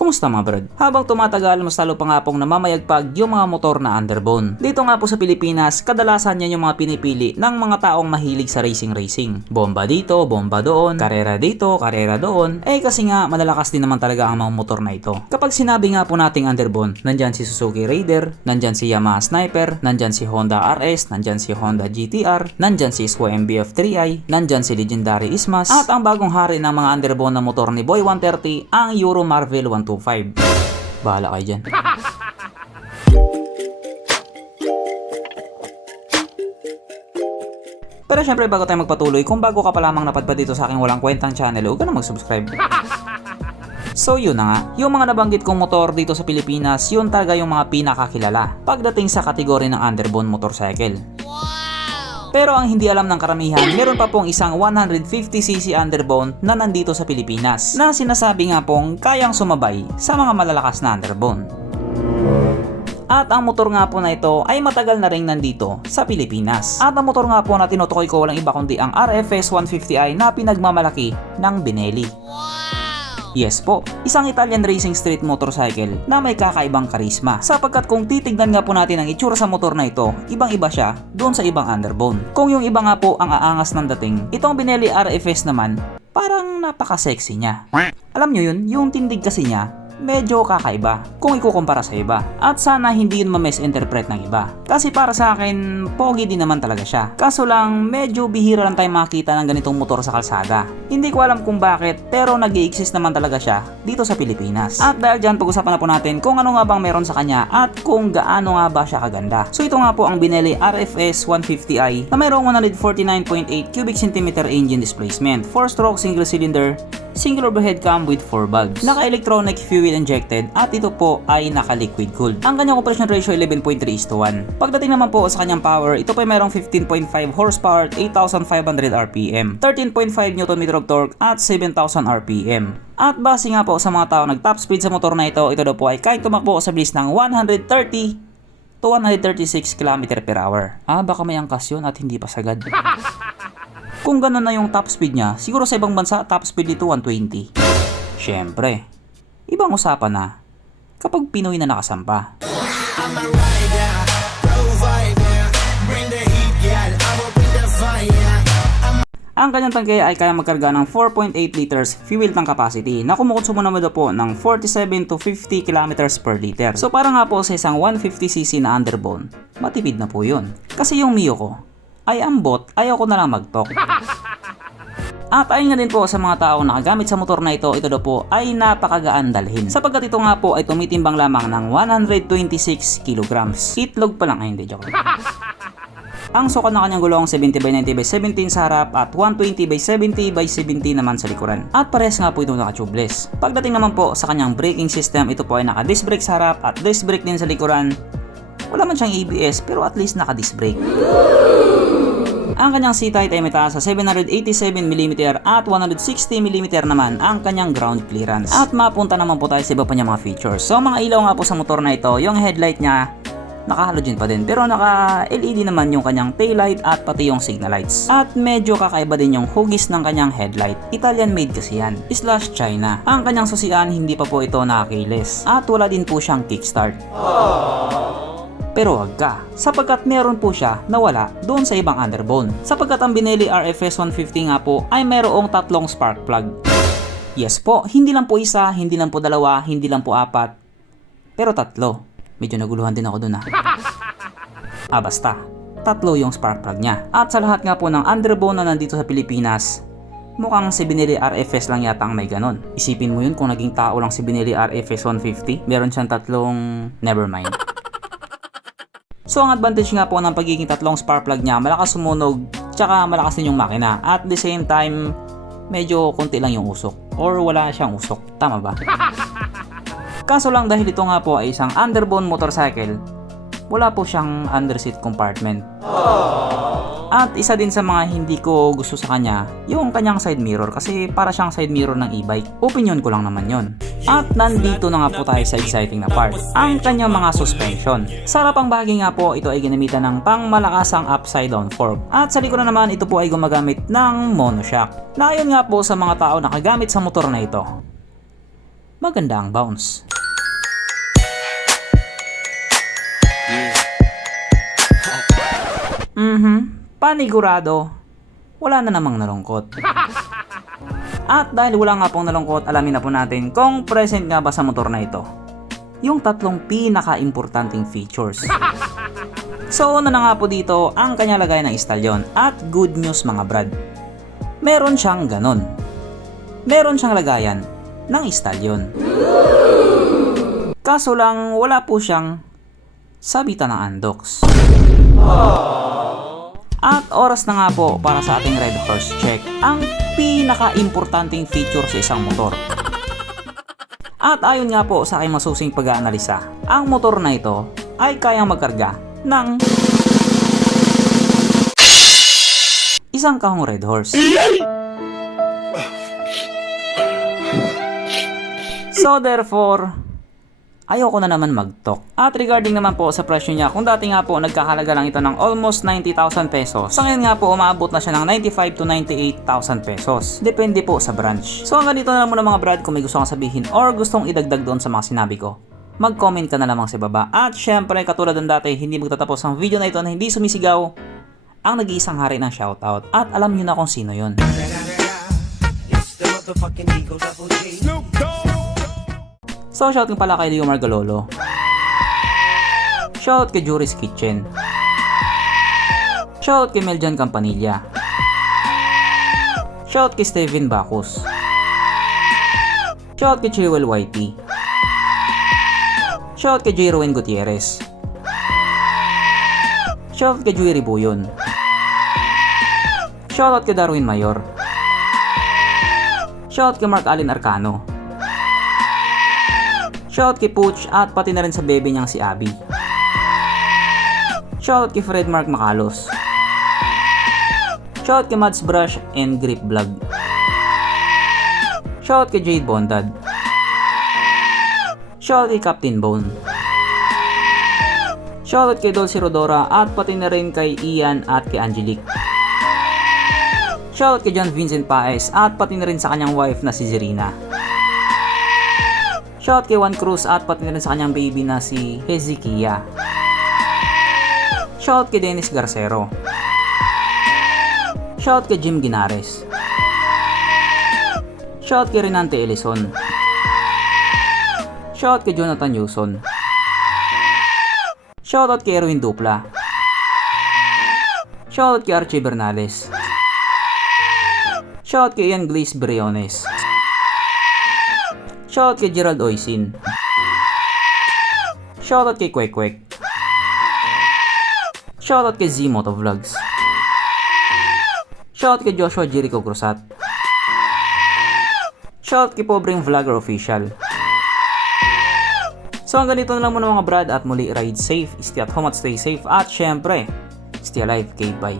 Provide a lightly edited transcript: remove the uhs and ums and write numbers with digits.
Kumusta mga brad? Habang tumatagal, mas lalo pa nga pong namamayagpag yung mga motor na underbone. Dito nga po sa Pilipinas, kadalasan yan yung mga pinipili ng mga taong mahilig sa racing. Bomba dito, bomba doon, karera dito, karera doon. Kasi nga malalakas din naman talaga ang mga motor na ito. Kapag sinabi nga po nating underbone, nandyan si Suzuki Raider, nandyan si Yamaha Sniper, nandyan si Honda RS, nandyan si Honda GTR, nandyan si Squo MBF3i, nandyan si Legendary Ismas, at ang bagong hari ng mga underbone na motor ni Boy 130, ang Euro Marvel 125. Bahala kayo dyan. Pero syempre bago tayo magpatuloy, kung bago ka pa lamang napadpad dito sa aking walang kwentang channel, huwag ka na mag-subscribe. So yun na nga, yung mga nabanggit kong motor dito sa Pilipinas, yun talaga yung mga pinakakilala pagdating sa kategorya ng underbone motorcycle. Pero ang hindi alam ng karamihan, meron pa pong isang 150cc underbone na nandito sa Pilipinas na sinasabi nga pong kayang sumabay sa mga malalakas na underbone. At ang motor nga po na ito ay matagal na ring nandito sa Pilipinas. At ang motor nga po na tinutukoy ko walang iba kundi ang RFS 150i na pinagmamalaki ng Benelli. Yes po, isang Italian racing street motorcycle na may kakaibang karisma. Sapagkat kung titignan nga po natin ang itsura sa motor na ito, ibang-iba siya doon sa ibang underbone. Kung yung iba nga po ang aangas ng dating, itong Benelli RFS naman, parang napaka-sexy niya. Alam nyo yun, yung tindig kasi niya, medyo kakaiba kung ikukumpara sa iba. At sana hindi yun ma-misinterpret ng iba. Kasi para sa akin, pogi din naman talaga siya. Kaso lang, medyo bihira lang tayo makita ng ganitong motor sa kalsada. Hindi ko alam kung bakit, pero nag-i-exist naman talaga siya dito sa Pilipinas. At dahil dyan, pag-usapan na po natin kung ano nga bang meron sa kanya at kung gaano nga ba siya kaganda. So ito nga po ang Benelli RFS 150i na mayroong 149.8 cubic centimeter engine displacement, 4-stroke single cylinder, single overhead cam with 4 valves. Naka-electronic fuel injected at ito po ay naka-liquid cooled. Ang kanyang compression ratio 11.3:1. Pagdating naman po sa kanyang power, ito po ay mayroong 15.5 horsepower at 8,500 RPM, 13.5 Nm of torque at 7,000 RPM. At base nga po sa mga tao nag-top speed sa motor na ito daw po ay kahit tumakbo sa bilis ng 130 to 136 km/h. Baka may angkas yun at hindi pa sagad. Kung gano'n na yung top speed niya, siguro sa ibang bansa top speed dito 120. Syempre, ibang usapan na kapag Pinoy na nakasampa. Ang kanyang tangke ay kaya magkarga ng 4.8 liters fuel tank capacity na kumukonsumo naman daw po ng 47 to 50 kilometers per liter. So para nga po sa isang 150cc na underbone, matipid na po yun. Kasi yung Mio ko ay ambot, ayaw ko na lang mag-talk. At ayon nga din po sa mga taong nakagamit sa motor na ito daw po ay napakagaan dalhin. Sapagkat ito nga po ay tumitimbang lamang ng 126 kilograms. Itlog pa lang, hindi, joke lang. Ang sukat ng kanyang gulong 70x90x17 sa harap at 120x70x70 naman sa likuran. At parehas nga po ito naka-tubeless. Pagdating naman po sa kanyang braking system, ito po ay naka-disc brake sa harap at disc brake din sa likuran. Wala man siyang ABS pero at least naka-disc brake. Ang kanyang seat height ay mataas sa 787mm at 160mm naman ang kanyang ground clearance. At mapunta naman po tayo sa iba pa niya mga features. So mga ilaw nga po sa motor na ito, yung headlight niya naka-halogen pa din pero naka-LED naman yung kanyang taillight at pati yung signal lights. At medyo kakaiba din yung hugis ng kanyang headlight. Italian made kasi yan, / China. Ang kanyang susian hindi pa po ito naka-keyless at wala din po siyang kickstart. Pero wag ka, sapagkat meron po siya na wala doon sa ibang underbone. Sapagkat ang Benelli RFS 150 nga po ay mayroong tatlong spark plug. Yes po, hindi lang po isa, hindi lang po dalawa, hindi lang po apat, pero tatlo. Medyo naguluhan din ako doon basta, tatlo yung spark plug niya. At sa lahat nga po ng underbone na nandito sa Pilipinas, mukhang si Benelli RFS lang yata ang may ganon. Isipin mo yun kung naging tao lang si Benelli RFS 150, meron siyang tatlong nevermind. So ang advantage nga po ng pagiging tatlong spark plug niya, malakas sumunog, tsaka malakas din yung makina. At the same time, medyo konti lang yung usok. Or wala siyang usok. Tama ba? Kaso lang dahil ito nga po ay isang underbone motorcycle, wala po siyang underseat compartment. At isa din sa mga hindi ko gusto sa kanya, yung kanyang side mirror kasi para siyang side mirror ng e-bike. Opinion ko lang naman yon. At nandito na nga po tayo sa exciting na part, ang kanyang mga suspension. Sa harapang bahagi nga po, ito ay ginamitan ng pangmalakasang upside down fork. At sa likuran naman, ito po ay gumagamit ng monoshock. Na ayon nga po sa mga tao nakagamit sa motor na ito, maganda ang bounce. Panigurado, wala na namang nalungkot. At dahil wala nga pong nalungkot, alamin na po natin kung present nga ba sa motor na ito yung tatlong pinaka-importanting features. So una na nga po dito ang kanya lagay ng istalyon. At good news mga brad, meron siyang ganon. Meron siyang lagayan ng istalyon. Kaso lang wala po siyang sabitan ng andox. At oras na nga po para sa ating Red Horse check, ang pinaka-importanting feature sa isang motor. At ayon nga po sa aking masusing pag-aanalisa, ang motor na ito ay kayang magkarga ng isang kahong Red Horse. So therefore, ayoko na naman mag-talk. At regarding naman po sa presyo niya, kung dati nga po nagkakalaga lang ito ng almost 90,000 pesos, sa ngayon nga po umaabot na siya ng 95 to 98,000 pesos. Depende po sa branch. So hanggang dito na lang muna mga brad. Kung may gusto kang sabihin or gustong idagdag doon sa mga sinabi ko, mag-comment ka na lamang sa baba. At syempre, katulad ng dati, hindi magtatapos ang video na ito na hindi sumisigaw ang nag-iisang hari ng shoutout. At alam niyo na kung sino yun. So shout pala kay Leo Margalolo. Shout kay Juris Kitchen. Shout kay Meljan Campanilla. Shout kay Steven Bacus. Shout kay Chewel YT. Shout kay J. Rowen Gutierrez. Shout kay Joey Ribuyon. Shout kay Darwin Mayor. Shout kay Mark Allen Arcano. Shout kay Pooch at pati na rin sa bebe niyang si Abby. Shout kay Fred Mark Macalos. Shout kay Mads Brush and Grip Vlog. Shout kay Jade Bondad. Shout kay Captain Bone. Shout kay Dulce Rodora at pati na rin kay Ian at kay Angelique. Shout kay John Vincent Paez at pati na rin sa kanyang wife na si Zerina. Shout kay Juan Cruz at pati na rin sa kanyang baby na si Hezekiah. Shout kay Dennis Garcero. Shout kay Jim Ginares. Shout kay Renante Elison. Shout kay Jonathan Yuson. Shoutout kay Erwin Dupla. Shoutout kay Archie Bernales. Shoutout kay Ian Glaze Briones. Shoutout kay Gerald Oisin. Shoutout kay Kwek Kwek. Shoutout kay Z Motovlogs. Shoutout kay Joshua Jericho Cruzat. Shoutout kay Pobreng Vlogger Official. So hanggang dito na lang muna mga brad at muli ride safe, stay at home at stay safe at syempre, stay alive, bye.